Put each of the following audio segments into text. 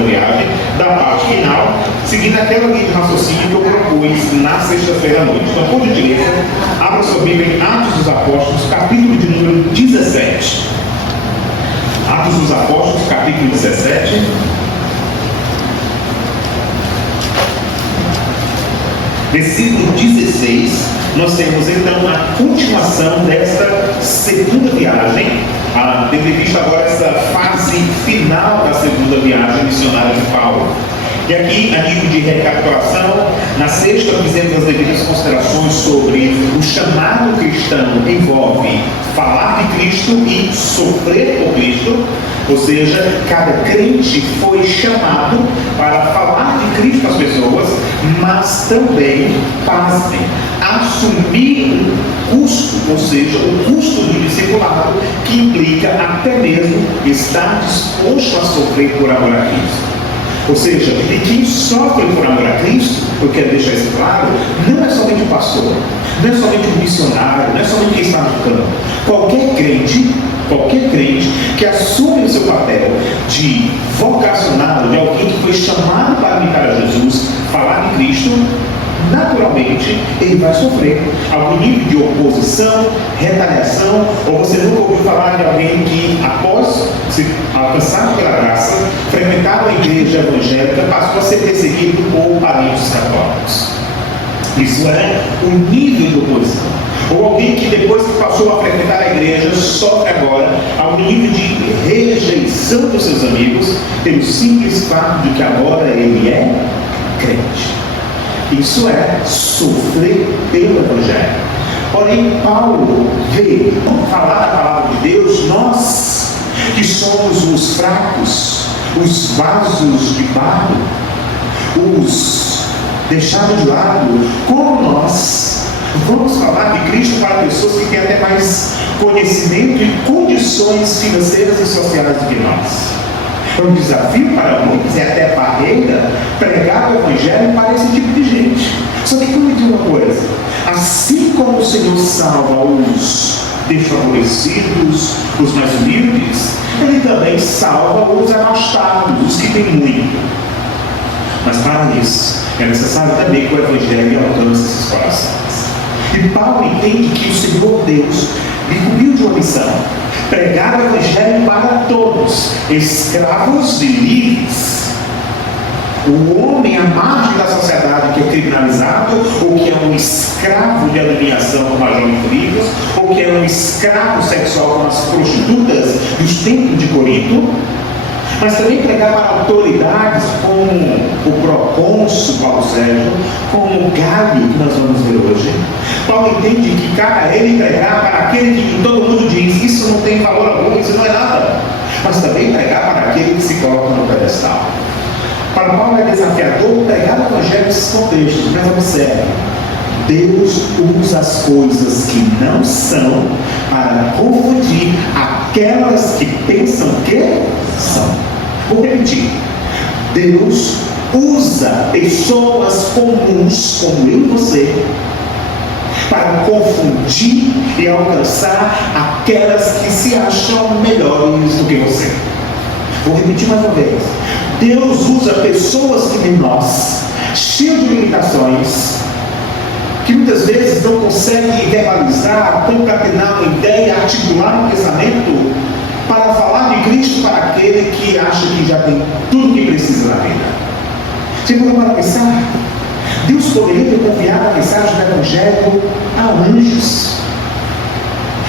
segunda viagem, da parte final, seguindo aquela linha de raciocínio que eu propus na sexta-feira à noite. Então, por gentileza, abra sua Bíblia em Atos dos Apóstolos, capítulo de número 17. Atos dos Apóstolos, capítulo 17. Versículo 16, nós temos então a continuação desta segunda viagem, tendo em vista agora essa fase final da segunda viagem missionária de Paulo. E aqui, a nível de recapitulação, na sexta fizemos as devidas considerações sobre o chamado cristão envolve falar de Cristo e sofrer por Cristo, ou seja, cada crente foi chamado para falar de Cristo às pessoas, mas também, pasmem, assumir um custo, ou seja, o custo do discipulado, que implica até mesmo estar disposto a sofrer por amor a Cristo. Ou seja, e quem sofre por amor a Cristo, eu quero deixar isso claro, não é somente o pastor, não é somente o missionário, não é somente quem está no campo. Qualquer crente que assume o seu papel de vocacionado, de alguém que foi chamado para imitar a Jesus, falar de Cristo, naturalmente ele vai sofrer algum nível de oposição, retaliação, ou você nunca ouviu falar de alguém que, após se alcançar pela graça, frequentar a igreja evangélica, passou a ser perseguido por parentes católicos. Isso é o nível de oposição. Ou alguém que depois que passou a frequentar a igreja sofre agora ao nível de rejeição dos seus amigos pelo simples fato de que agora ele é crente. Isso é sofrer pelo Evangelho. Porém, Paulo veio falar a palavra de Deus, nós que somos os fracos, os vasos de barro, os deixados de lado, como nós vamos falar de Cristo para pessoas que têm até mais conhecimento e condições financeiras e sociais do que nós. É um desafio para muitos, é até barreira, pregar o Evangelho para esse tipo de gente. Só que como diz uma coisa, assim como o Senhor salva os desfavorecidos, os mais humildes, Ele também salva os abastados, os que têm muito. Mas para isso, é necessário também que o Evangelho alcance esses corações. E Paulo entende que o Senhor Deus lhe incumbiu de uma missão: pregar o Evangelho para todos, escravos e livres. O homem à margem da sociedade que é criminalizado, ou que é um escravo de alienação como as jovens ricas, ou que é um escravo sexual como as prostitutas dos templos de Corinto, mas também pregar para autoridades como o procônsul Paulo Sérgio, como o Galho, que nós vamos ver hoje. Paulo entende que cabe a ele pregar para aquele que todo mundo diz, isso não tem valor algum, isso não é nada. Mas também pregar para aquele que se coloca no pedestal. Para Paulo é desafiador pregar o Evangelho nesses contextos, mas observe, Deus usa as coisas que não são para confundir aquelas que pensam que são. Vou repetir. Deus usa pessoas comuns, como eu e você, para confundir e alcançar aquelas que se acham melhores do que você. Vou repetir mais uma vez. Deus usa pessoas que nem nós, cheios de limitações, que muitas vezes não conseguem verbalizar, concatenar uma ideia, articular um pensamento, para falar de Cristo para aquele que acha que já tem tudo que precisa na vida. Você pode pensar, Deus poderia ter confiado a mensagem do Evangelho a anjos.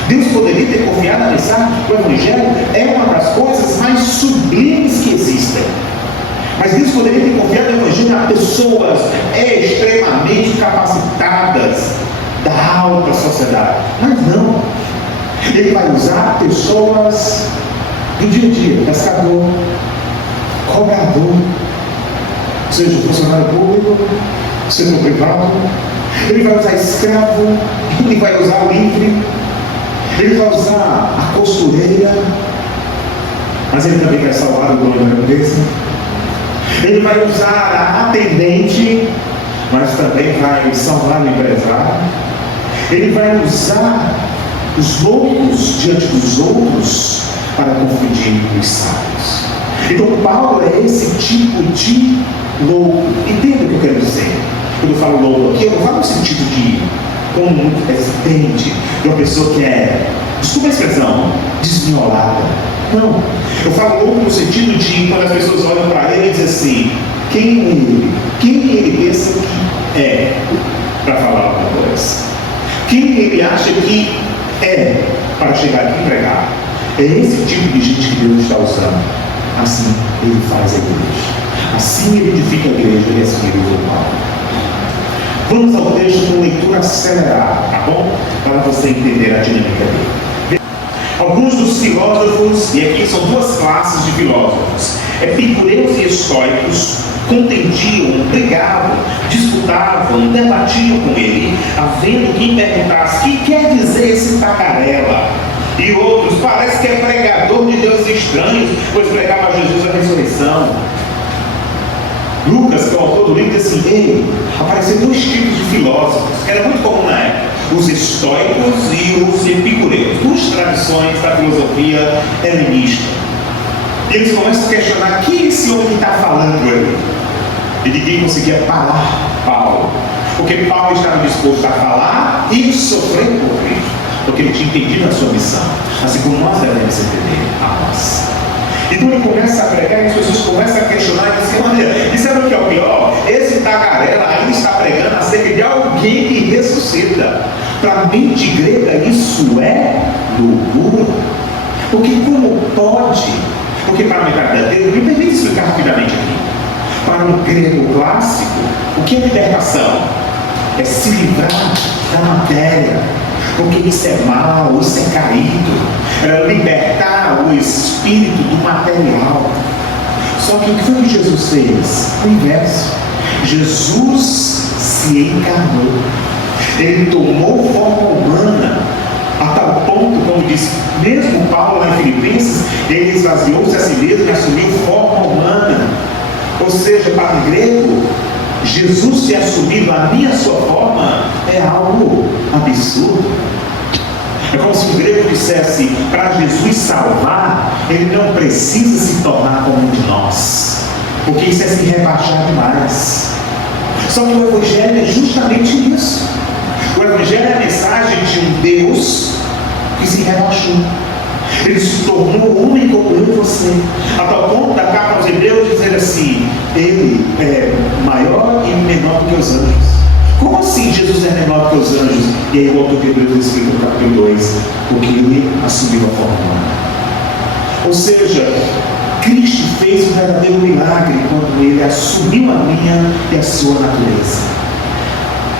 Deus poderia ter confiado a mensagem do Evangelho, é uma das coisas mais sublimes que existem. Mas Deus poderia ter confiado o Evangelho a pessoas extremamente capacitadas da alta sociedade. Mas não. Ele vai usar pessoas do dia a dia, pescador, cobrador, seja funcionário público, setor privado. Ele vai usar escravo, ele vai usar livre, ele vai usar a costureira, mas ele também vai salvar o dono da empresa. Ele vai usar a atendente, mas também vai salvar o empresário. Ele vai usar os loucos diante dos outros para confundir os sábios. Então Paulo é esse tipo de louco. Entenda o que eu quero dizer. Quando eu falo louco aqui, eu não falo no sentido de como muito presidente, de uma pessoa que é, desculpa a expressão, desmiolada. Não. Eu falo louco no sentido de quando as pessoas olham para ele e dizem assim: quem é ele? Quem ele pensa que é para falar alguma coisa? Quem ele acha que é para chegar aqui e pregar? É esse tipo de gente que Deus está usando. Assim ele faz a igreja. Assim ele edifica a igreja e assim ele usa o Paulo. Vamos ao texto com leitura acelerada, tá bom? Para você entender a dinâmica dele. Alguns dos filósofos, e aqui são duas classes de filósofos, epicureus e estoicos, contendiam, brigavam, disputavam, debatiam com ele, havendo quem perguntasse: o que quer dizer esse tagarela? E outros: parece que é pregador de deuses estranhos, pois pregava a Jesus a ressurreição. Lucas, que é o autor do livro, diz assim: ei, apareceram dois tipos de filósofos, que era muito comum na época: os estoicos e os epicureus, duas tradições da filosofia helenista. E eles começam a questionar: quem é esse homem que está falando ali? E ninguém conseguia parar Paulo, porque Paulo estava disposto a falar e sofrer por Cristo, porque ele tinha entendido a sua missão, assim como nós devemos entender a nossa. Então ele começa a pregar e as pessoas começam a questionar e dizem: olha, isso é o que é o pior? Esse tagarela ainda está pregando acerca de alguém que ressuscita. Para a mente grega isso é loucura. Porque como pode? Porque para a mentalidade dele, me permite explicar rapidamente aqui. Para o grego clássico, o que é libertação? É se livrar da matéria. Porque isso é mal, isso é caído. É libertar o espírito do material. Só que o que foi que Jesus fez? O inverso. Jesus se encarnou. Ele tomou forma humana, a tal ponto, como diz mesmo Paulo lá em Filipenses, ele esvaziou-se a si mesmo e assumiu forma humana. Ou seja, para o grego, Jesus ter assumido a minha sua forma é algo absurdo. É como se o grego dissesse: para Jesus salvar, ele não precisa se tornar como um de nós, porque isso é se rebaixar demais. Só que o Evangelho é justamente isso. O Evangelho é a mensagem de um Deus que se rebaixou. Ele se tornou homem como eu e você, a tal ponto da carta aos Hebreus dizer assim: ele é maior e menor do que os anjos. Como assim Jesus é menor do que os anjos? E aí o autor de Hebreus explica no capítulo 2: porque ele assumiu a forma humana. Ou seja, Cristo fez um verdadeiro milagre quando ele assumiu a minha e a sua natureza.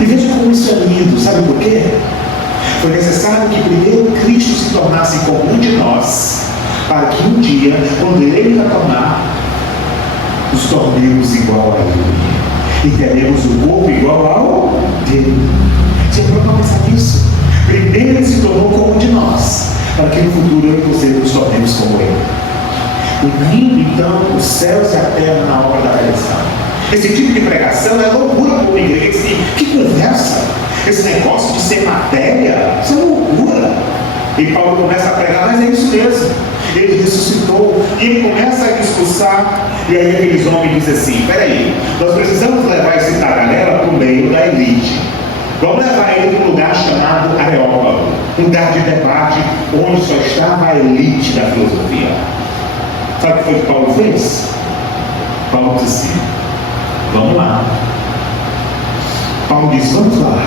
E veja como isso é lindo, sabe por quê? Foi necessário que primeiro Cristo se tornasse como um de nós, para que um dia, quando ele retornar, nos tornemos igual a ele. E teremos o corpo igual ao dele. Você não pensar nisso? Primeiro ele se tornou como um de nós, para que no futuro eu e você nos tornemos como ele. Unindo então os céus e a terra na obra da redenção. Esse tipo de pregação é loucura para uma igreja. Que conversa! Esse negócio de ser matéria, isso é loucura. E Paulo começa a pregar: mas é isso mesmo. Ele ressuscitou. E ele começa a discursar. E aí aqueles homens dizem assim: peraí, nós precisamos levar esse tagarela para o meio da elite. Vamos levar ele para um lugar chamado Areópago, um lugar de debate onde só estava a elite da filosofia. Sabe o que foi que Paulo fez? Paulo disse assim: vamos lá. Paulo diz: vamos lá.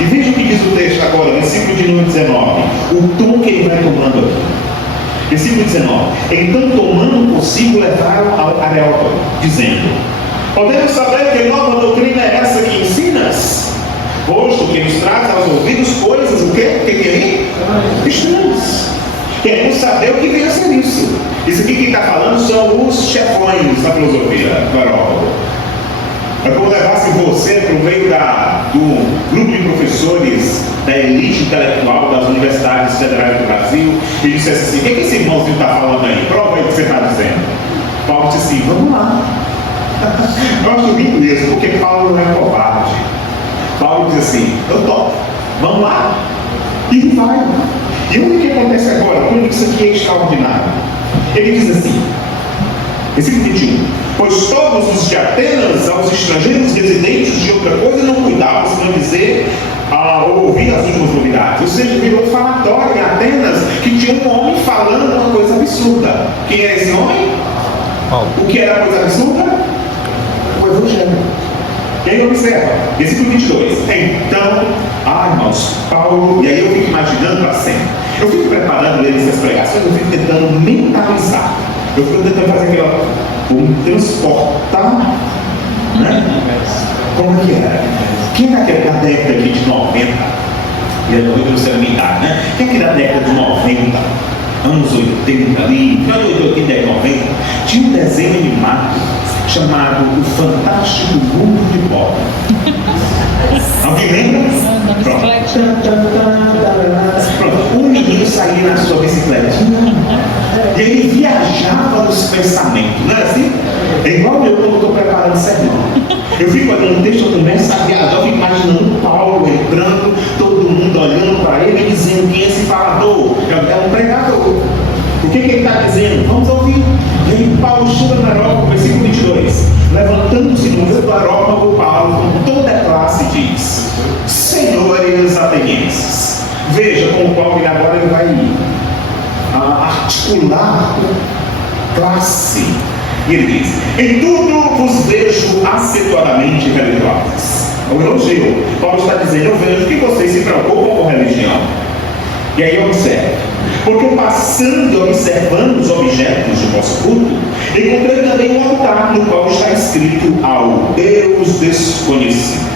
E veja o que diz o texto agora, versículo de número 19. O tom que ele vai tomando aqui. Versículo 19. Então, tomando consigo, levaram ao Areópago, dizendo: podemos saber que nova doutrina é essa que ensinas? Posto que nos traz aos ouvidos coisas, o quê? Que aí? Estranhos. Queremos saber o que vem a ser isso. Isso aqui quem está falando são os chefões da filosofia do Areópago. É como levasse você para o meio do grupo de professores da elite intelectual das universidades federais do Brasil e dissesse assim: o que esse irmãozinho está falando aí? Prova aí o que você está dizendo. Paulo disse assim: vamos lá. Eu acho lindo isso, porque Paulo não é covarde. Paulo diz assim: eu topo, vamos lá. E ele vai. E o que acontece agora? Quando isso aqui é extraordinário? Ele diz assim: Versículo 21. Pois todos os de Atenas, aos estrangeiros residentes de outra coisa, não cuidavam, se não dizer, ou ouvir as últimas novidades. Ou seja, virou falatório em Atenas que tinha um homem falando uma coisa absurda. Quem era esse homem? O que era a coisa absurda? O Evangelho. E aí observa, versículo 22. Então, irmãos, Paulo, e aí eu fico imaginando para sempre. Eu fico preparando essas pregações, eu fico tentando mentalizar. Eu fico tentando fazer aquela, me transportar, né? Como que era? Quem é daquela década aqui de 90? E eu não sei a minha idade, né? Quem é que da década de 90? Anos 80 ali, final de 80 e 90, tinha um desenho animado chamado O Fantástico Mundo de Bob. Alguém lembra? Pronto. Um menino saía na sua bicicleta e ele viajava nos pensamentos, não é assim? É igual eu quando estou preparando o sermão. Eu fico olhando o texto, eu começo a viajar, eu fico imaginando Paulo entrando, todo mundo olhando para ele e dizendo: quem é esse falador? É um pregador. O que ele está dizendo? Vamos ouvir. E aí Paulo chega no aerópago, versículo 22. Levantando-se no meio do aerópago, Paulo, com toda a classe, diz: senhores atenienses. Veja como Paulo agora ele vai articular classe. E ele diz: em tudo vos vejo acentuadamente religiosos. É um elogio. Paulo está dizendo: eu vejo que vocês se preocupam com religião. E aí observe: porque passando e observando os objetos do vosso culto, encontrei também um altar no qual está escrito: ao Deus desconhecido.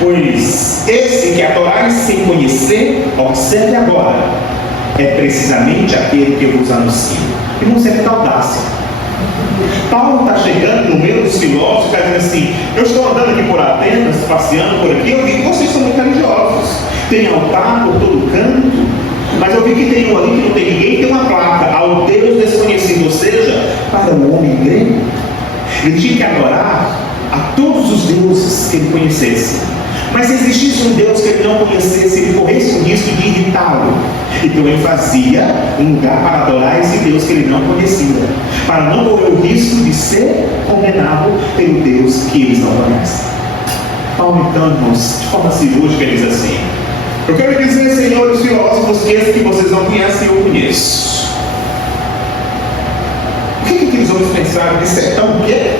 Pois esse que adorais sem conhecer, observe agora, é precisamente aquele que eu vos anuncio. E não serve da audácia. Paulo está chegando no meio dos filósofos e está dizendo assim: eu estou andando aqui por Atenas, passeando por aqui, eu vi que vocês são muito religiosos, tem altar por todo canto, mas eu vi que tem um ali que não tem ninguém, tem uma placa: ao Deus desconhecido. Ou seja, para o homem grego, ele tinha que adorar a todos os deuses que ele conhecesse. Mas se existisse um Deus que ele não conhecesse, ele corresse o risco de irritá-lo. Então ele fazia um lugar para adorar esse Deus que ele não conhecia, para não correr o risco de ser condenado pelo Deus que eles não conhecem. Paulo, então, irmãos, de forma cirúrgica, diz assim: eu quero dizer, senhores filósofos, que esse que vocês não conhecem, eu conheço. O que aqueles homens pensaram desse sertão? O quê?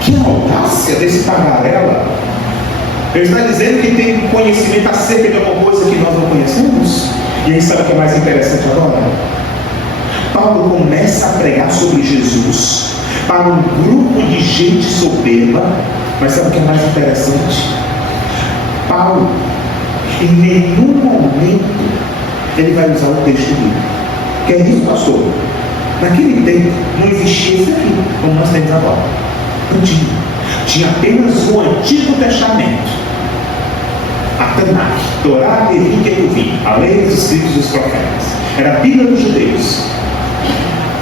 Que audácia desse tagarela! Ele está dizendo que tem conhecimento acerca de alguma coisa que nós não conhecemos. E aí sabe o que é mais interessante agora? Paulo começa a pregar sobre Jesus para um grupo de gente soberba. Mas sabe o que é mais interessante? Paulo, em nenhum momento, ele vai usar o texto bíblico. Que é isso, pastor? Naquele tempo não existia isso aqui, como nós temos agora. Não tinha. Tinha apenas o Antigo Testamento. A Tanakh, Torá, Levítico e Ketuvim, a lei dos escritos dos profetas. Era a Bíblia dos judeus.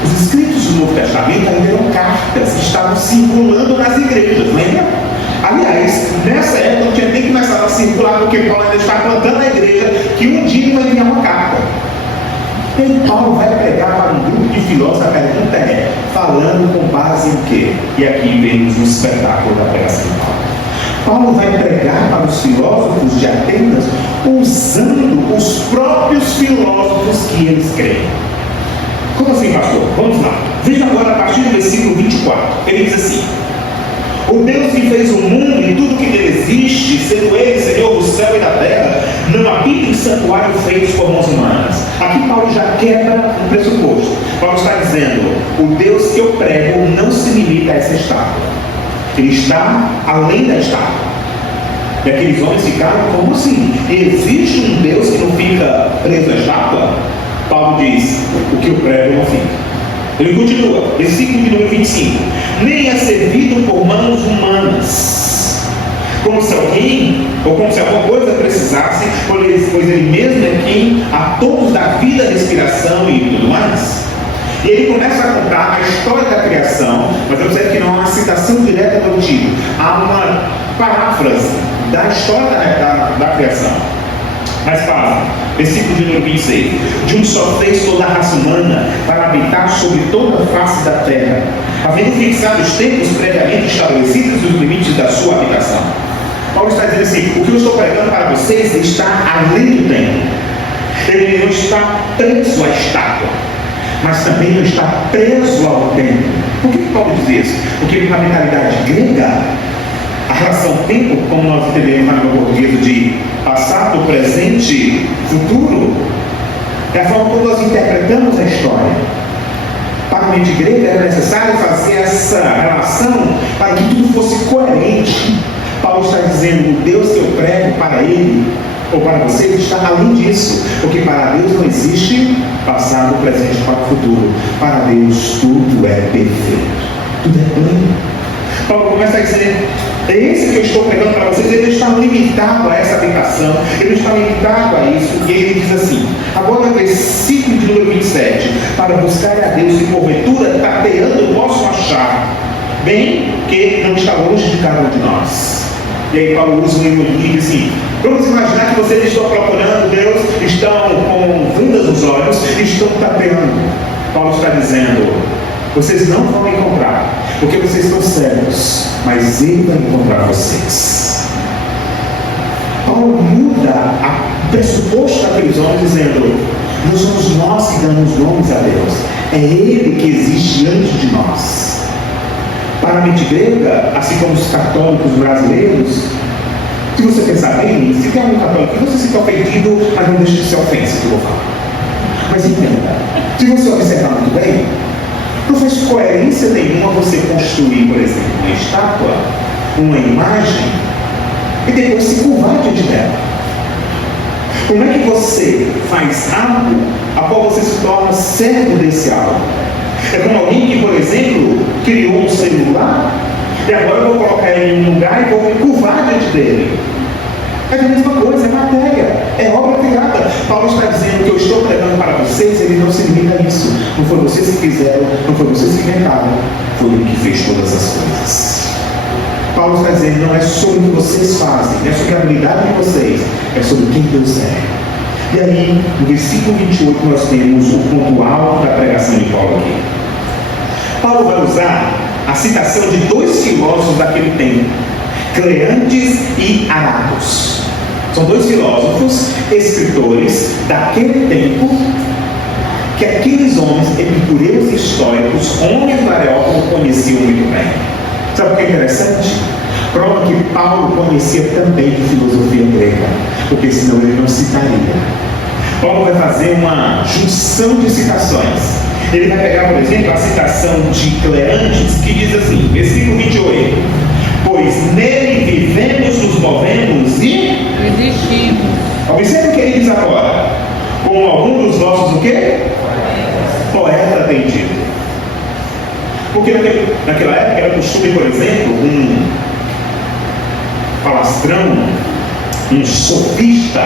Os escritos do Novo Testamento ainda eram cartas que estavam circulando nas igrejas, lembra? Aliás, nessa época não tinha nem começado a circular, porque Paulo ainda está plantando a igreja, que um dia ele vai enviar uma carta. E Paulo vai pregar para um grupo de filósofos. A pergunta é: falando com base em quê? E aqui vemos um espetáculo da pregação de Paulo. Paulo vai pregar para os filósofos de Atenas usando os próprios filósofos que eles creem. Como assim, pastor? Vamos lá. Veja agora a partir do versículo 24. Ele diz assim: o Deus que fez o mundo e tudo que nele existe, sendo ele Senhor do céu e da terra, não habita em santuário feitos por mãos humanas. Aqui Paulo já quebra um pressuposto. Paulo está dizendo: o Deus que eu prego não se limita a essa estátua. Ele está além da estátua. E aqueles homens ficaram: como assim? Existe um Deus que não fica preso à estátua? Paulo diz: o que eu prego não fica. Ele continua, versículo de número 25: nem é servido por mãos humanas, como se alguém, ou como se alguma coisa precisasse, pois ele mesmo é quem a todos dá vida, respiração e tudo mais. E ele começa a contar a história da criação, mas observe que não há uma citação direta do Antigo, há uma paráfrase da história da criação. Mas pasme, versículo de número 26. De um só fez toda a raça humana para habitar sobre toda a face da terra, havendo fixado os tempos previamente estabelecidos e os limites da sua habitação. Paulo está dizendo assim: o que eu estou pregando para vocês está além do tempo. Ele não está preso à estátua, mas também não está preso ao tempo. Por que Paulo diz isso? Porque na mentalidade grega, a relação tempo, como nós entendemos na língua portuguesa de passado, presente, futuro, é a forma como nós interpretamos a história. Para a mente grega era necessário fazer essa relação para que tudo fosse coerente. Paulo está dizendo: o Deus que eu prego para ele ou para vocês está além disso, porque para Deus não existe passado, presente ou futuro. Para Deus tudo é perfeito, tudo é pleno. Paulo começa a dizer: esse que eu estou pregando para vocês, ele não está limitado a essa habitação, ele não está limitado a isso. E ele diz assim, agora no versículo de número 27, para buscar a Deus e porventura tateando possam achar, bem que não está longe de cada um de nós. E aí Paulo usa um ironia e diz assim: vamos imaginar que vocês estão procurando Deus, estão com vendas nos olhos, estão tateando. Paulo está dizendo: vocês não vão encontrar, porque vocês estão cegos, mas Ele vai encontrar vocês. Paulo muda o pressuposto daqueles homens, dizendo: não somos nós que damos nomes a Deus, é Ele que existe antes de nós. Para a mente grega, assim como os católicos brasileiros, se você pensar bem, se tem algum católico que você se fica ofendido, mas não deixa de ser ofensa, que eu vou falar. Mas entenda, se você observar muito bem, não faz coerência nenhuma você construir, por exemplo, uma estátua, uma imagem, e depois se curvar diante dela. Como é que você faz algo a qual você se torna servo desse algo? É como alguém que, por exemplo, criou um celular e agora eu vou colocar ele em um lugar e vou me curvar diante dele. É a mesma coisa, é matéria, é obra criada. Paulo está dizendo: o que eu estou pregando para vocês, ele não se limita a isso. Não foi vocês que fizeram, não foi vocês que inventaram, foi ele que fez todas as coisas. Paulo está dizendo: não é sobre o que vocês fazem, não é sobre a habilidade de vocês, é sobre quem Deus é. E aí, no versículo 28, nós temos o ponto alto da pregação de Paulo aqui. Paulo vai usar a citação de dois filósofos daquele tempo, Cleantes e Aratus. São dois filósofos, escritores daquele tempo, que aqueles homens, epicureus e históricos, homens do Areópago, conheciam muito bem. Sabe o que é interessante? Prova que Paulo conhecia também de filosofia grega, porque senão ele não citaria. Paulo vai fazer uma junção de citações. Ele vai pegar, por exemplo, a citação de Cleantes, que diz assim, versículo 28, pois nele vivemos, nos movemos e existimos. Observe o que ele diz agora. Como algum dos vossos o quê? Poeta tem dito. Porque naquela época era costume, por exemplo, um falastrão, um sofista,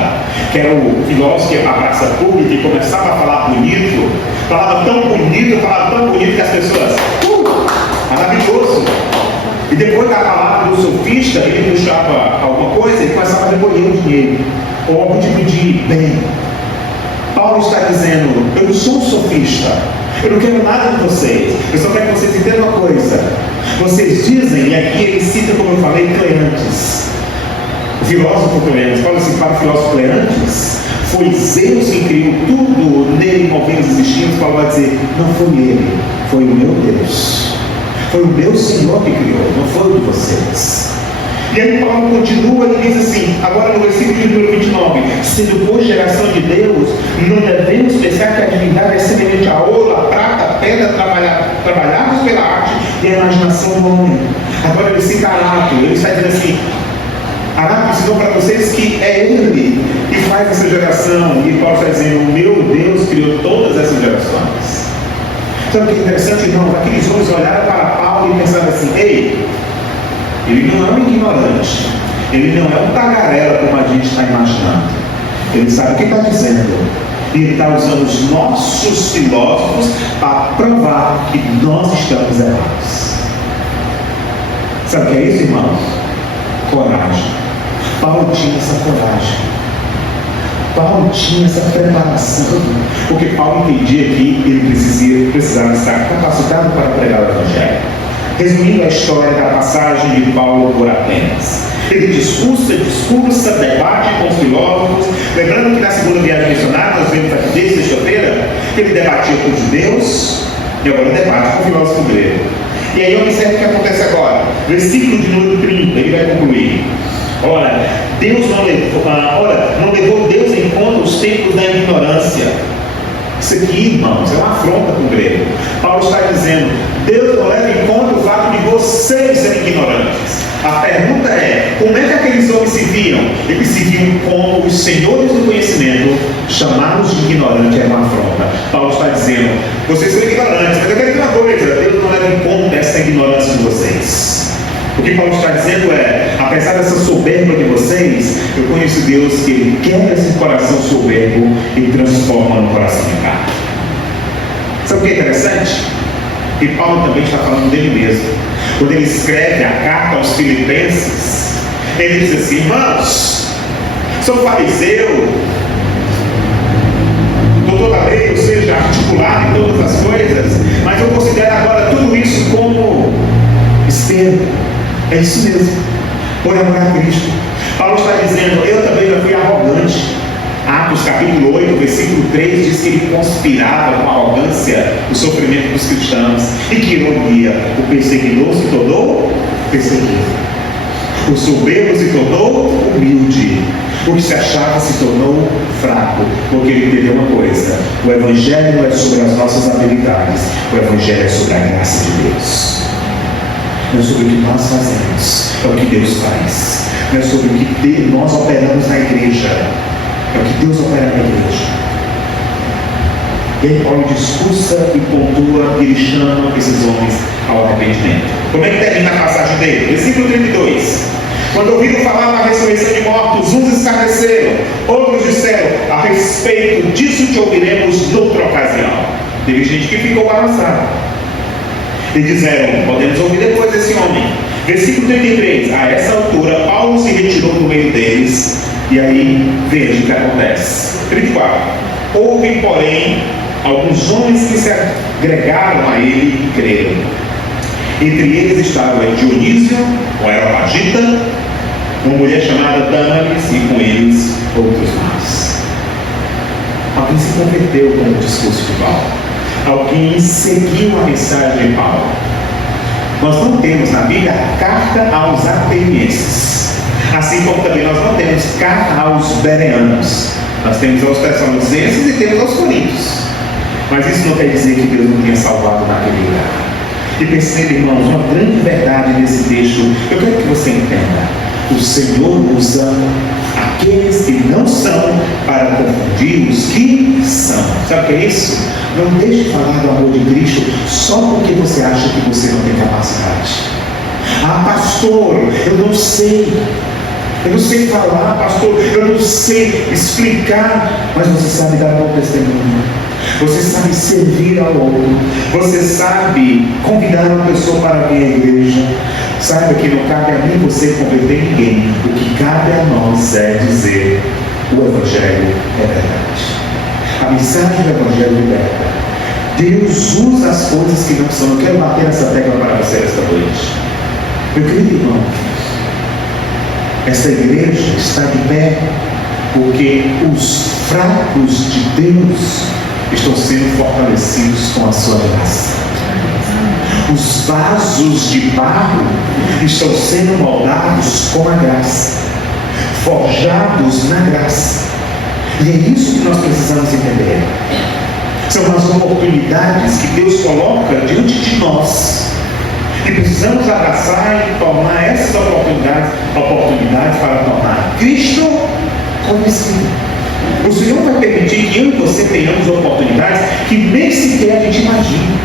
que era o filósofo que ia para a praça pública e começava a falar bonito, falava tão bonito que as pessoas, maravilhoso. E depois da palavra do sofista, ele puxava alguma coisa e começava a recolher o dinheiro, ou algum tipo de bem. Paulo está dizendo: eu não sou um sofista, eu não quero nada de vocês, eu só quero que vocês entendam uma coisa. Vocês dizem, e aqui ele cita, como eu falei, Cleantes, o filósofo Cleantes. Paulo assim: para o filósofo Cleantes, foi Zeus que criou tudo, nele movemos e existimos. Paulo vai dizer: não foi ele, foi o meu Deus, foi o meu Senhor que criou, não foi o de vocês. E aí Paulo continua e diz assim, agora no versículo de número 29, sendo por geração de Deus, não devemos pensar que a divindade é semelhante a ouro, a prata, a pedra, trabalhados pela arte e a imaginação do homem. Agora ele cita Arato, ele está dizendo assim: Arato ensinou para vocês que é ele que faz essa geração. E Paulo está dizendo: o meu Deus criou todas essas gerações. Sabe o que é interessante, irmãos? Aqueles homens olharam para Paulo e pensaram assim: ei, ele não é um ignorante, ele não é um tagarela como a gente está imaginando, ele sabe o que está dizendo, e ele está usando os nossos filósofos para provar que nós estamos errados. Sabe o que é isso, irmãos? Coragem. Paulo tinha essa coragem. Paulo tinha essa preparação, porque Paulo entendia que ele precisava estar capacitado para pregar o Evangelho. Resumindo a história da passagem de Paulo por Atenas, ele discursa, debate com os filósofos. Lembrando que na segunda viagem missionária, nós vemos aqui desde sexta-feira, ele debatia com os judeus e agora debate com o filósofo grego. E aí observe o que acontece agora. Versículo de número 30, ele vai concluir. Ora, não levou Deus em conta os tempos da ignorância. Isso aqui, irmãos, é uma afronta com o grego. Paulo está dizendo, Deus não leva em conta o fato de vocês serem ignorantes. A pergunta é, como é que aqueles homens se viam? Eles se viam como os senhores do conhecimento. Chamá-los de ignorante é uma afronta. Paulo está dizendo, vocês são ignorantes, mas eu quero dizer uma coisa, Deus não leva em conta essa ignorância de vocês. O que Paulo está dizendo é, apesar dessa soberba de vocês, eu conheço Deus que Ele quebra esse coração soberbo e transforma no coração de carne. Sabe o que é interessante? E Paulo também está falando dele mesmo. Quando ele escreve a carta aos Filipenses, ele diz assim, irmãos, sou fariseu, doutor da lei, ou seja, articulado em todas as coisas, mas eu considero agora tudo isso como esterco. É isso mesmo, por amor a Cristo. Paulo está dizendo, eu também já fui arrogante. Atos capítulo 8, versículo 3 diz que ele conspirava com arrogância o sofrimento dos cristãos. E que ironia, o perseguidor se tornou perseguido, o soberbo se tornou humilde, o que se achava se tornou fraco, porque ele entendeu uma coisa: o Evangelho não é sobre as nossas habilidades, o Evangelho é sobre a graça de Deus. Não é sobre o que nós fazemos, é o que Deus faz. Não é sobre o que nós operamos na igreja, é o que Deus opera na igreja. E aí Paulo discursa e pontua, e ele chama esses homens ao arrependimento. Como é que termina a passagem dele? Versículo 32. Quando ouviram falar da ressurreição de mortos, uns escarneceram, outros disseram, a respeito disso te ouviremos noutra ocasião. Teve gente que ficou balançada. E disseram, podemos ouvir depois desse homem. Versículo 33, a essa altura Paulo se retirou do meio deles. E aí, veja o que acontece. 34, houve porém alguns homens que se agregaram a ele e creram. Entre eles estava Dionísio, o Areopagita, uma mulher chamada Dâmaris, e com eles outros mais. Alguém se converteu com o discurso de Paulo. Alguém seguiu a mensagem de Paulo. Nós não temos na Bíblia a carta aos atenienses, assim como também nós não temos carta aos bereanos. Nós temos aos tessalonicenses e temos aos coríntios. Mas isso não quer dizer que Deus não tenha salvado naquele lugar. E perceba, irmãos, uma grande verdade nesse texto, eu quero que você entenda: o Senhor usa aqueles que não são para confundir os que são. Sabe o que é isso? Não deixe de falar do amor de Cristo só porque você acha que você não tem capacidade. Ah, pastor, eu não sei falar, pastor, eu não sei explicar, mas você sabe dar bom testemunho, você sabe servir ao outro, você sabe convidar uma pessoa para vir à igreja. Saiba que não cabe a mim você converter ninguém, o que cabe a nós é dizer: o Evangelho é verdade. A mensagem do Evangelho liberta. Deus usa as coisas que não são. Eu quero bater nessa tecla para você esta noite. Meu querido irmão, essa igreja está de pé porque os fracos de Deus estão sendo fortalecidos com a sua graça. Os vasos de barro estão sendo moldados com a graça, forjados na graça. E é isso que nós precisamos entender. São as oportunidades que Deus coloca diante de nós, e precisamos abraçar e tornar essas oportunidades para tornar Cristo conhecido. O Senhor vai permitir que eu e você tenhamos oportunidades que nem sequer a gente imagina.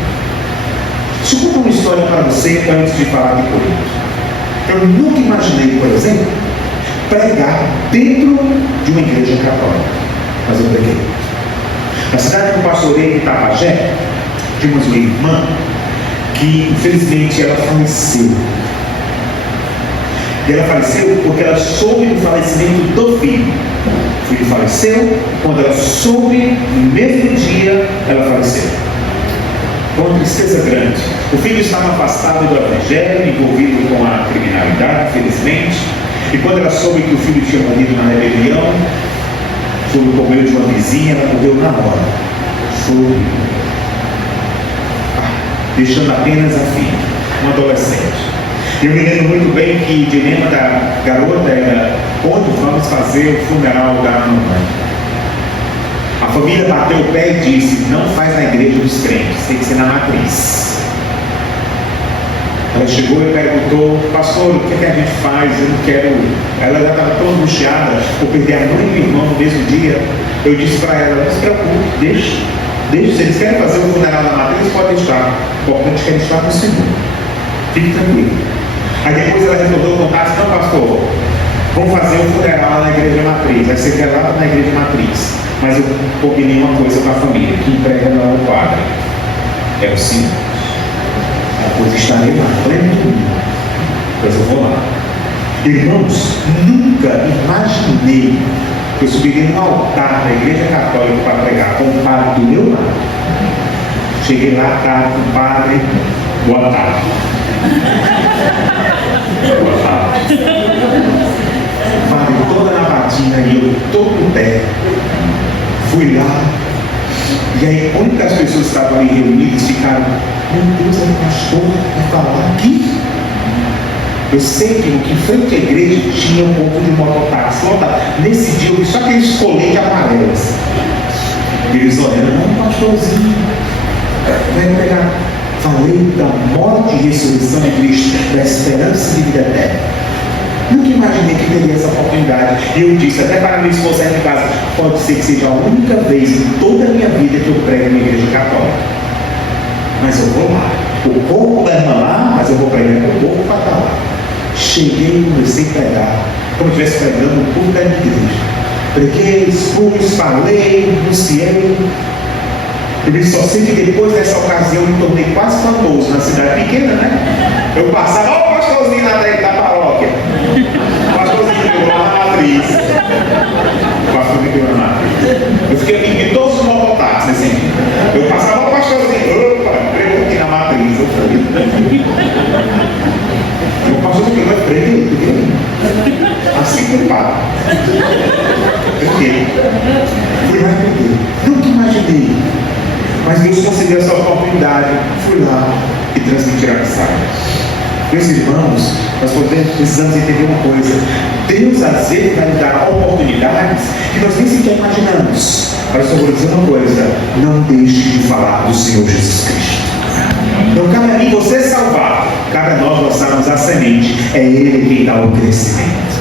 Deixa eu contar uma história para você antes de falar de Corinto. Eu nunca imaginei, por exemplo, pregar dentro de uma igreja católica. Mas eu preguei. Na cidade que eu pastorei, em Itabagé, tínhamos uma irmã que, infelizmente, ela faleceu. E ela faleceu porque ela soube do falecimento do filho. O filho faleceu, quando ela soube, no mesmo dia, ela faleceu. Com uma tristeza grande. O filho estava afastado do evangelho, envolvido com a criminalidade, infelizmente. E quando ela soube que o filho tinha morrido na rebelião, sob o comendo de uma vizinha, ela morreu na hora. Deixando apenas a filha, uma adolescente. Eu me lembro muito bem que o dilema da garota era: onde vamos fazer o funeral da mamãe? A família bateu o pé e disse: não faz na igreja dos crentes, tem que ser na matriz. Ela chegou e perguntou: pastor, o que a gente faz? Eu não quero. Ela já estava tão angustiada por perder a mãe e o irmão no mesmo dia. Eu disse para ela: não se preocupe, deixa. Se eles querem fazer o funeral na matriz, pode estar. O importante é que eles estão com o Senhor. Fique tranquilo. Aí depois ela retornou com contato: não, pastor, vamos fazer um funeral lá na igreja matriz. Vai ser lá na igreja matriz. Mas eu combinei uma coisa com a família: que entrega não é o padre, é o Senhor. Pois estarei lá, pleno domingo, pois eu vou lá. Irmãos, nunca imaginei que eu subiria no altar da igreja católica para pregar com o padre do meu lado. Cheguei lá, tarde com o padre: boa tarde. Boa tarde. O padre toda na batina e eu todo no pé. Fui lá, e aí quando as pessoas estavam ali reunidas ficaram: meu Deus, é o pastor vai falar aqui? Eu sei que em frente à igreja tinha um pouco de mototáxi. Nesse dia eu vi só aqueles coletes amarelos. Eles olhando: não, pastorzinho, vai pegar. Falei da morte e ressurreição de Cristo, da esperança de vida eterna. Nunca imaginei que teria essa oportunidade. E eu disse até para minha esposa em casa: pode ser que seja a única vez em toda a minha vida que eu prego na igreja católica. Mas eu vou lá. O corpo da irmã lá, mas eu vou pregar com o corpo para estar lá. Cheguei e comecei a pregar, como se estivesse pregando o culto da minha igreja. Preguei, expus, falei, anunciei. Eu só sei que depois dessa ocasião eu me tornei quase famoso na cidade pequena, né? Eu passava: ó, o pastorzinho lá da paróquia. O pastorzinho que lá na matriz. O pastorzinho que lá na matriz. Eu fiquei amigo de todos os mototáxis, assim. Eu passava: ó, o pastorzinho, opa, pregou aqui na matriz. Eu falei: o pastorzinho vai pregar, assim que eu paro. Preguei. Fui lá e preguei. Nunca imaginei. Mas Deus concedeu essa oportunidade. Fui lá e transmitir a mensagem. Meus irmãos, nós precisamos entender uma coisa: Deus às vezes vai nos dar oportunidades que nós nem sequer imaginamos. Mas eu vou dizer uma coisa: não deixe de falar do Senhor Jesus Cristo. Não cabe a mim você salvar, cabe a nós lançarmos a semente. É Ele quem dá o crescimento.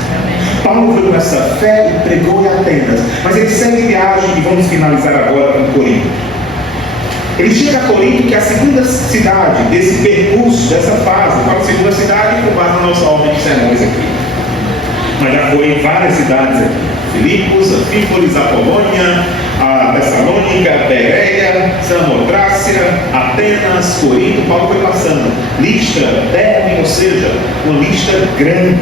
Paulo foi com essa fé e pregou em Atenas, mas ele segue viagem e vamos finalizar agora com Corinto. Ele chega a Corinto, que é a segunda cidade desse percurso, dessa fase. Qual a segunda cidade? Com base na nossa ordem de sermões aqui. Mas já foi em várias cidades aqui: Filipos, Anfípolis, Apolônia, a Tessalônica, Bereia, Samotrácia, Atenas, Corinto. Paulo foi passando. Listra, Derbe, ou seja, uma lista grande.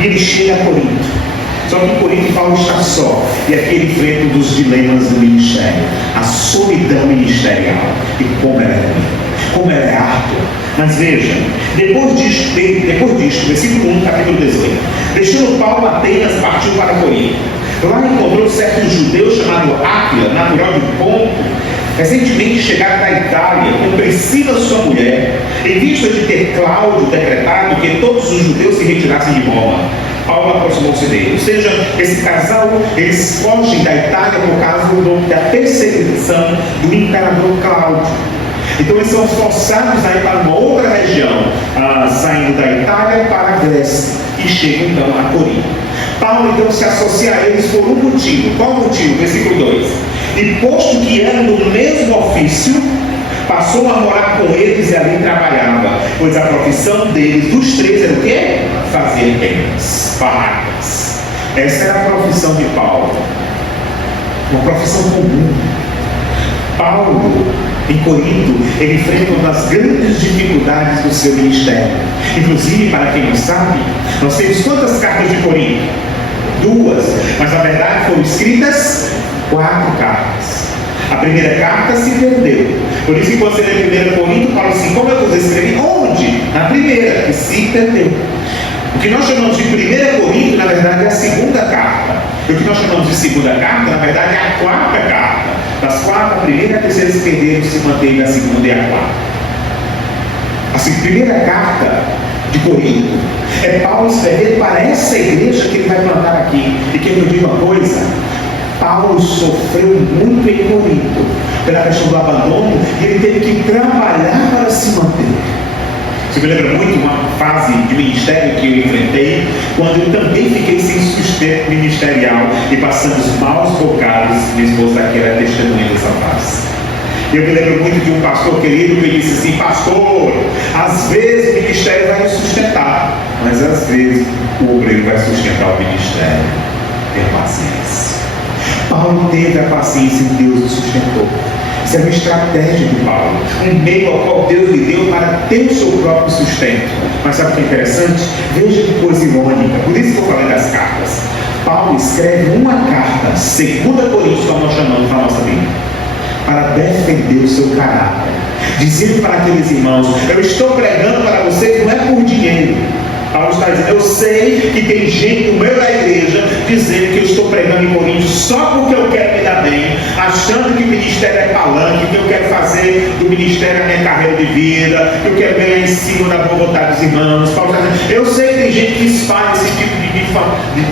E ele chega a Corinto. Só que em Corinto Paulo está só. E aqui ele enfrenta um dos dilemas do ministério: a solidão ministerial. E como ela é ruim, como ela é árdua. Mas veja, depois disto, versículo 1, capítulo 18: deixando Paulo Atenas, partiu para Corinto. Lá encontrou certo judeu chamado Áquila, natural de Ponto, recentemente chegado da Itália, com Priscila sua mulher, em vista de ter Cláudio decretado que todos os judeus se retirassem de Roma. Paulo aproximou-se dele. Ou seja, esse casal, eles fogem da Itália por causa da perseguição do imperador Cláudio. Então eles são forçados a ir para uma outra região, saindo da Itália para a Grécia, e chegam então a Corinto. Paulo então se associa a eles por um motivo. Qual o motivo? Versículo 2: e posto que eram do mesmo ofício, passou a morar com eles e ali trabalhava, pois a profissão deles, dos três, era o quê? Fazer tendas, barracas. Essa era a profissão de Paulo, uma profissão comum. Paulo, em Corinto, ele enfrenta uma das grandes dificuldades do seu ministério. Inclusive, para quem não sabe, nós temos quantas cartas de Corinto? 2, mas na verdade foram escritas 4 cartas. A primeira carta se perdeu. Por isso que quando você lê 1 Coríntios, fala assim, como eu escrevi? Onde? Na primeira, que se perdeu. O que nós chamamos de 1 Coríntios, na verdade, é a segunda carta. E o que nós chamamos de segunda carta, na verdade, é a 4ª carta. Das 4, a primeira e a terceira se perderam, se manteve a segunda e a 4. A primeira carta de Corinto é Paulo escrevendo para essa igreja que ele vai plantar aqui. E quer que eu diga uma coisa? Paulo sofreu muito em Corinto pela questão do abandono e ele teve que trabalhar para se manter. Você me lembra muito uma fase de ministério que eu enfrentei, quando eu também fiquei sem sustento ministerial e passamos maus bocados. Minha esposa aqui era testemunha dessa fase. Eu me lembro muito de um pastor querido que disse assim: pastor, às vezes o ministério vai nos sustentar, mas às vezes o obreiro vai sustentar o ministério. Tenha paciência. Paulo teve a paciência e Deus o sustentou. Isso é uma estratégia de Paulo, um meio ao qual Deus lhe deu para ter o seu próprio sustento. Mas sabe o que é interessante? Veja que coisa irônica. Por isso que eu falei das cartas. Paulo escreve uma carta, 2 Coríntios, como nós chamamos na nossa Bíblia, para defender o seu caráter, dizendo para aqueles irmãos: eu estou pregando para vocês não é por dinheiro. Paulo está dizendo: eu sei que tem gente no meio da igreja dizendo que eu estou pregando em Coríntios só porque eu quero me dar bem, achando que o ministério é palanque, que eu quero fazer do ministério a minha carreira de vida, que eu quero ganhar em cima da boa vontade dos irmãos. Paulo está dizendo: eu sei que tem gente que espalha esse tipo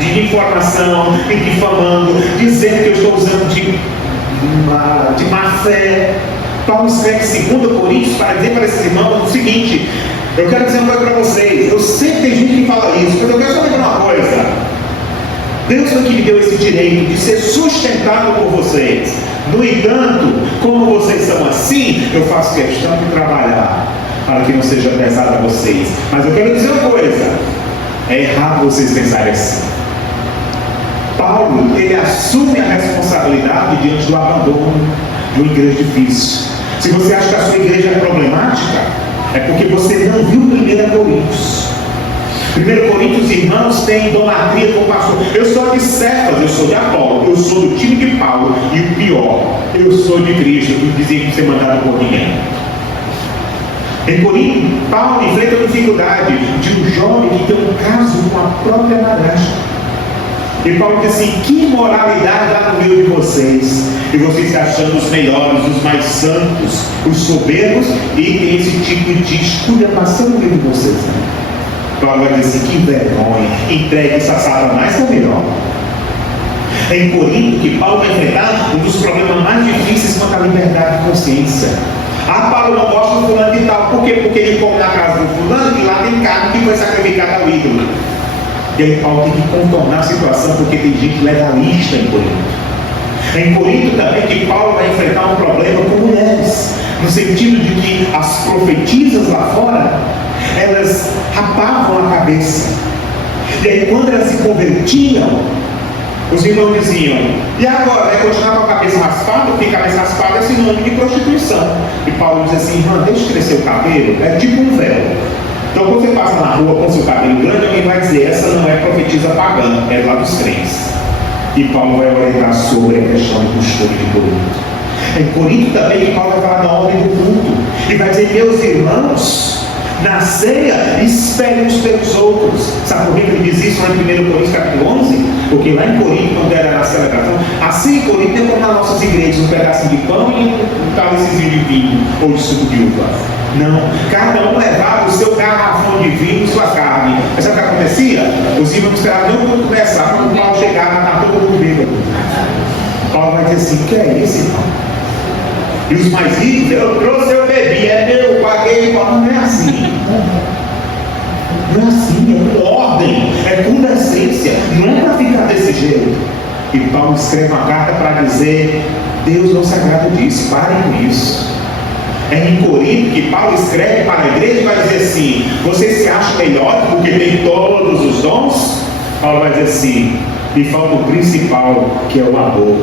de informação, me difamando, dizendo que eu estou usando de má fé. Paulo escreve 2 Coríntios para dizer para esses irmãos o seguinte: eu quero dizer uma coisa para vocês. Eu sei que tem gente que fala isso, mas eu quero só lembrar uma coisa. Deus foi que me deu esse direito de ser sustentado por vocês. No entanto, como vocês são assim, eu faço questão de trabalhar para que não seja pesado a vocês. Mas eu quero dizer uma coisa: é errado vocês pensarem assim. Paulo, ele assume a responsabilidade diante do abandono de uma igreja difícil. Se você acha que a sua igreja é problemática, é porque você não viu 1 Coríntios. 1 Coríntios, irmãos, tem idolatria com o pastor. Eu sou de Cefas, eu sou de Apolo, eu sou do time de Paulo, e o pior, eu sou de Cristo, que dizia que ser mandado por ninguém. Em Corinto, Paulo enfrenta a dificuldade de um jovem que tem um caso com a própria madrasta. E Paulo diz assim: que moralidade há no meio de vocês, e vocês se achando os melhores, os mais santos, os soberbos, e tem esse tipo de esculhambação no meio de vocês, né? Paulo vai dizer assim: que vergonha, entregue isso a Satanás, que é melhor. É em Corinto que Paulo vai enfrentar um dos problemas mais difíceis quanto à liberdade de consciência. Paulo não gosta do fulano de tal. Por quê? Porque ele come na casa do fulano e lá tem carne que foi sacrificada ao ídolo. E aí Paulo tem que contornar a situação, porque tem gente legalista em Corinto. Em Corinto também que Paulo vai enfrentar um problema com mulheres, no sentido de que as profetisas lá fora, elas rapavam a cabeça. E aí quando elas se convertiam, os irmãos diziam: e agora, vai continuar com a cabeça raspada? Porque cabeça raspada é sinônimo de prostituição. E Paulo diz assim: irmã, deixa crescer o cabelo, é tipo um véu. Então quando você passa na rua com seu cabelo grande, alguém vai dizer: essa não é profetisa pagã, é lá dos crentes. E Paulo vai orientar sobre a questão do costume de Corinto. Em Corinto também que Paulo vai falar da ordem do culto. E vai dizer: meus irmãos, na ceia, espelhem uns pelos outros. Sabe por que ele diz isso lá em 1 Coríntios capítulo 11? Porque lá em Corinto, quando era na celebração, assim em Corinto tem como nas nossas igrejas um pedacinho de pão e um cálicezinho de vinho, ou de suco de uva. Não, cada um levava o seu garrafão de vinho e sua carne. Mas sabe o que acontecia? Os irmãos esperavam não quando começar, quando Paulo chegava, estava todo mundo bêbado. Paulo vai dizer assim: que é isso, irmão? E os mais ricos: eu trouxe, eu bebi, é meu, eu paguei. Paulo: não é assim. Não é assim, é com ordem, é com decência, não é para ficar desse jeito. E Paulo escreve uma carta para dizer: Deus não se agrada disso, parem com isso. É em Corinto que Paulo escreve para a igreja e vai dizer assim: vocês se acham melhores porque tem todos os dons? Paulo vai dizer assim: e falta o principal, que é o amor.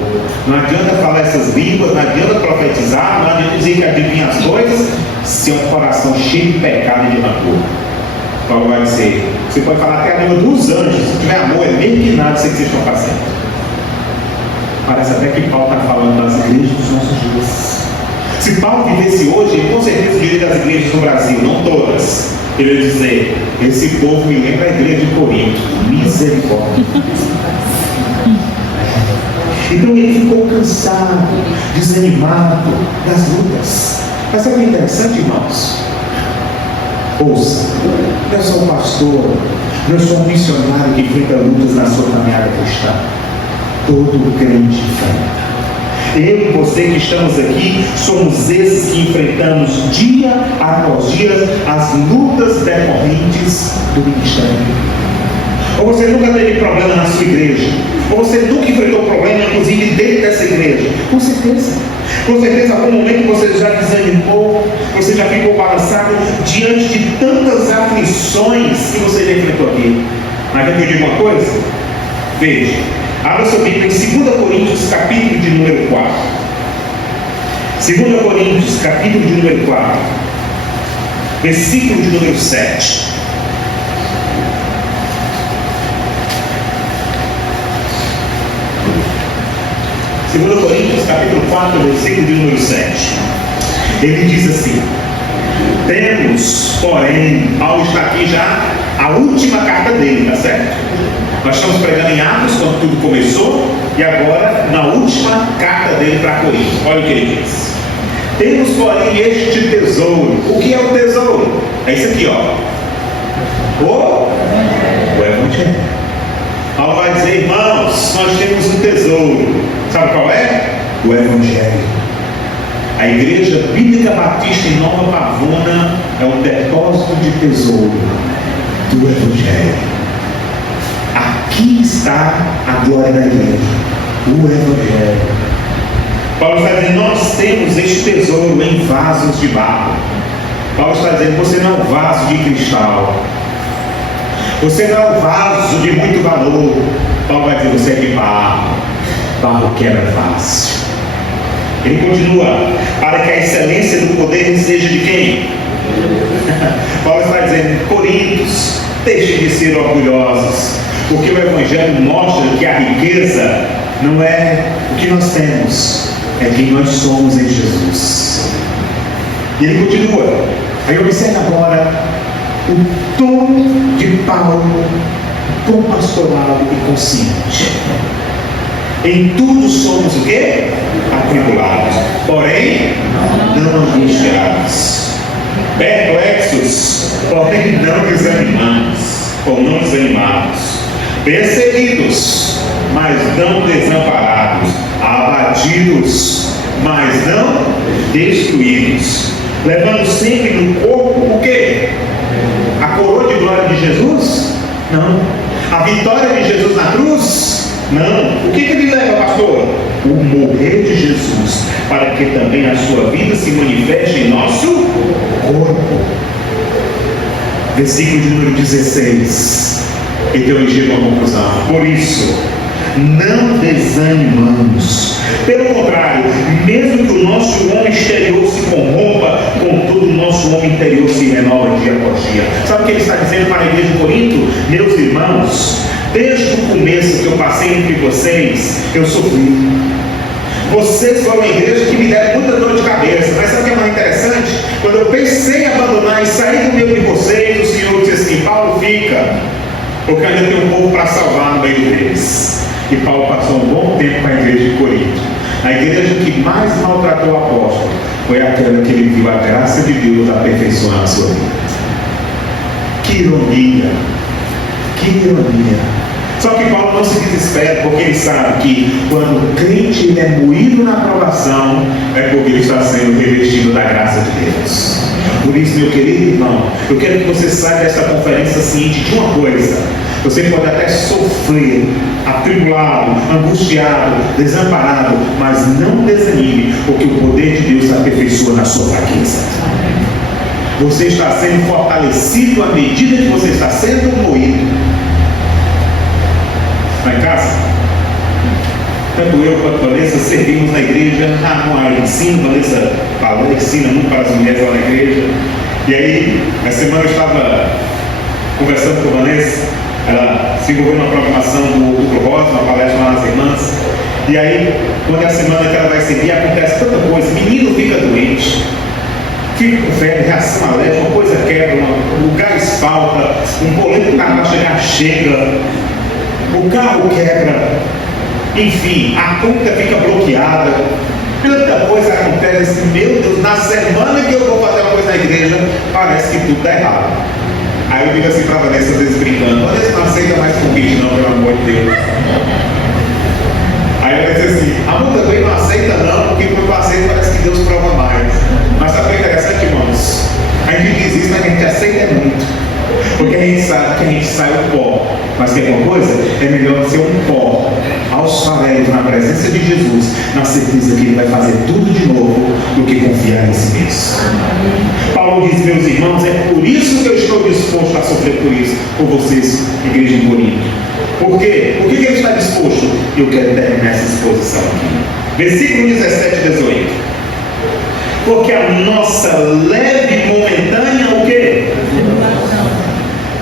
Não adianta falar essas línguas, não adianta profetizar, não adianta dizer que adivinha as coisas, se é um coração cheio de pecado e de rancor. Paulo vai dizer: Você pode falar até a língua dos anjos. Se tiver amor, é mesmo que nada sei que vocês estão fazendo. Parece até que Paulo está falando das igrejas dos nossos dias. Se Paulo vivesse hoje, ele com certeza diria das igrejas do Brasil, não todas. Ele ia dizer: esse povo me lembra a igreja de Corinto. Misericórdia. Então ele ficou cansado, desanimado das lutas. Mas sabe o que é interessante, irmãos? Ouça, não é só um pastor, não é só um missionário que enfrenta lutas na sua caminhada cristã. Todo crente enfrenta. Eu e você que estamos aqui somos esses que enfrentamos dia após dia as lutas decorrentes do ministério. Ou você nunca teve problema na sua igreja, ou você nunca enfrentou problema, inclusive dentro dessa igreja. Com certeza. Com certeza, em algum momento você já desanimou, você já ficou balançado diante de tantas aflições que você já enfrentou aqui. Mas quer que eu diga uma coisa? Veja, abra sua Bíblia em 2 Coríntios, capítulo de número 4. 2 Coríntios, capítulo de número 4, versículo de número 7. 2 Coríntios, capítulo 4, versículo de número 7. Ele diz assim: temos, porém, Paulo está aqui já, a última carta dele, tá certo? Nós estamos pregando em Atos, quando tudo começou, e agora, na última carta dele para Corinto. Olha o que ele diz: temos, porém, este tesouro. O que é o tesouro? É isso aqui, ó. O Evangelho. Paulo vai dizer: irmãos, nós temos um tesouro. Sabe qual é? O Evangelho. A Igreja Bíblica Batista em Nova Pavona é um depósito de tesouro do Evangelho. Aqui está a glória da igreja, o Evangelho. Paulo está dizendo: nós temos este tesouro em vasos de barro. Paulo está dizendo: você não é um vaso de cristal, você não é um vaso de muito valor. Paulo vai dizer: você é de barro. Barro quebra fácil. Ele continua: para que a excelência do poder seja de quem? Paulo está dizendo: Coríntios, deixem de ser orgulhosos, porque o Evangelho mostra que a riqueza não é o que nós temos, é quem nós somos em Jesus. E ele continua. Aí observe agora o tom de Paulo, tom pastoral e consciente. Em tudo somos o quê? Atribulados, porém não angustiados, perplexos, porém não desanimamos, ou não desanimados, perseguidos, mas não desamparados, abatidos, mas não destruídos, levando sempre no corpo o quê? A coroa de glória de Jesus? Não. A vitória de Jesus na cruz? Não. O que ele leva, pastor? O morrer de Jesus, para que também a sua vida se manifeste em nosso corpo. Versículo de número 16. Então ele chega a uma conclusão: por isso, não desanimamos. Pelo contrário, mesmo que o nosso homem exterior se corrompa, contudo o nosso homem interior se renova dia após dia. Sabe o que ele está dizendo para a igreja de Corinto? Meus irmãos, desde o começo que eu passei entre vocês, eu sofri. Vocês foram a igreja que me deram muita dor de cabeça. Mas sabe o que é mais interessante? Quando eu pensei em abandonar e sair do meio de vocês, o Senhor disse assim: Paulo, fica, porque ainda tem um povo para salvar no meio deles. E Paulo passou um bom tempo com a igreja de Corinto. A igreja que mais maltratou o apóstolo foi aquela que ele viu a graça de Deus aperfeiçoar a sua vida. Que ironia! Que ironia! Só que Paulo não se desespera, porque ele sabe que quando o crente ele é moído na aprovação, é porque ele está sendo revestido da graça de Deus. Por isso, meu querido irmão, eu quero que você saia dessa conferência ciente de uma coisa: você pode até sofrer, atribulado, angustiado, desamparado, mas não desanime, porque o poder de Deus aperfeiçoa na sua fraqueza. Você está sendo fortalecido à medida que você está sendo moído. Lá em casa, tanto eu quanto a Vanessa servimos na igreja, uma área de ensino. Vanessa ensina muito para as mulheres lá na igreja. E aí, na semana eu estava conversando com a Vanessa, ela se envolveu na programação do Rosa, uma palestra lá nas irmãs. E aí, quando é a semana que ela vai seguir, acontece tanta coisa. Menino fica doente, fica com febre, reação alérgica, uma coisa quebra, o gás falta, um boleto para chegar chega, o carro quebra, enfim, a conta fica bloqueada, tanta coisa acontece. Meu Deus, na semana que eu vou fazer uma coisa na igreja, parece que tudo está errado. Aí eu digo assim para a Vanessa, às vezes brincando: Vanessa, não aceita mais convite não, pelo amor de Deus. Aí ela diz assim: amor, também não aceita não, porque quando eu aceito parece que Deus prova mais. Mas sabe o que é interessante, irmãos? A gente diz isso, mas a gente aceita muito, porque a gente sabe que a gente sai o pó. Mas quer uma coisa? É melhor ser um pó aos faréis na presença de Jesus, na certeza que Ele vai fazer tudo de novo, do que confiar em si mesmo. Paulo diz: meus irmãos, é por isso que eu estou disposto a sofrer por isso, por vocês, igreja de Corinto. Por quê? Por que ele está disposto? Eu quero terminar essa exposição aqui. Versículo 17 e 18. Porque a nossa leve e momentânea, o quê?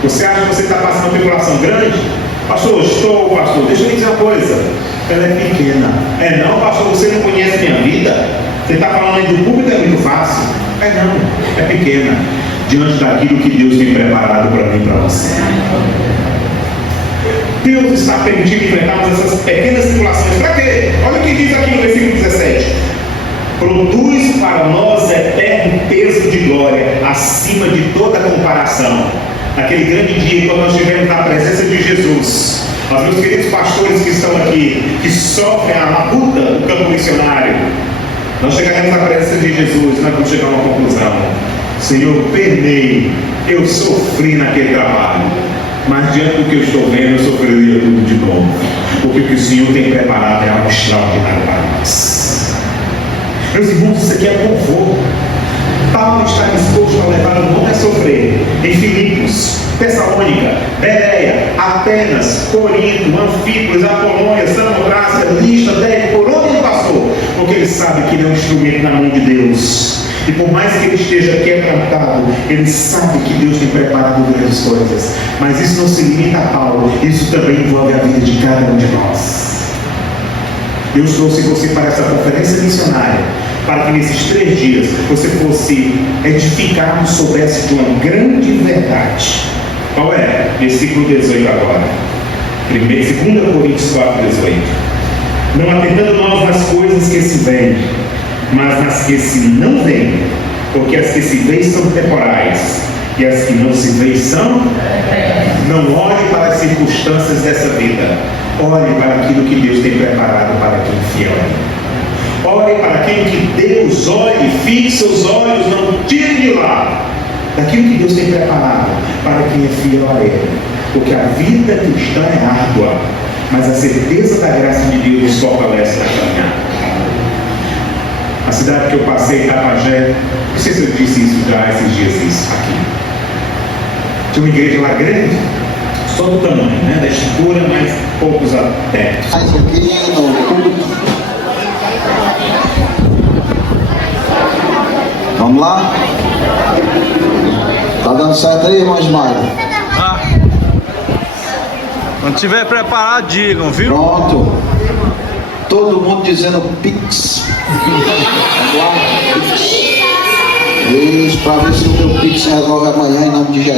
Você acha que você está passando uma tribulação grande? Pastor, estou, pastor. Deixa eu dizer uma coisa. Ela é pequena. É não, pastor, você não conhece minha vida? Você está falando aí do público, é muito fácil. É não, é pequena. Diante daquilo que Deus tem preparado para mim e para você. Deus está permitindo enfrentarmos essas pequenas tribulações. Para quê? Olha o que diz aqui no versículo 17. Produz para nós eterno peso de glória, acima de toda comparação. Naquele grande dia, quando nós estivermos na presença de Jesus, os meus queridos pastores que estão aqui, que sofrem a luta do campo missionário, nós chegaremos na presença de Jesus e nós vamos chegar a uma conclusão: Senhor, penei, eu sofri naquele trabalho, mas diante do que eu estou vendo, eu sofreria tudo de novo, porque o que o Senhor tem preparado é algo extraordinário para nós. Meus irmãos, isso aqui é conforto. Paulo está disposto a levar o nome a sofrer em Filipos, Tessalônica, Bereia, Atenas, Corinto, Anfípolis, Apolônia, Samotrácia, Listra, Derbe, por onde ele passou, porque ele sabe que ele é um instrumento na mão de Deus. E por mais que ele esteja quebrantado, ele sabe que Deus tem preparado grandes coisas. Mas isso não se limita a Paulo, isso também envolve a vida de cada um de nós. Deus trouxe você para essa conferência missionária, para que nesses 3 dias você fosse edificado e soubesse de uma grande verdade. Qual é? Versículo 18 agora. 2 Coríntios 4, 18. Não atentando nós nas coisas que se veem, mas nas que se não veem, porque as que se veem são temporais, e as que não se veem são. Não olhe para as circunstâncias dessa vida, olhe para aquilo que Deus tem preparado para quem é fiel. Olhe para aquilo que Deus olhe, fixe os olhos, não tire de lá daquilo que Deus tem preparado para quem é fiel a Ele. Porque a vida cristã é árdua, mas a certeza da graça de Deus nos fortalece na caminhada. A cidade que eu passei, Itapajé, não sei se eu disse isso já esses dias aqui. Tinha uma igreja lá grande, só do tamanho, né, da estrutura, mas poucos adeptos. Mais aqui no... Vamos lá? Tá dando certo aí, irmão Ismael? Quando tiver preparado, digam, viu? Pronto. Todo mundo dizendo Pix. Vamos lá? Pix. Isso, para ver se o meu Pix resolve amanhã em nome de Jesus.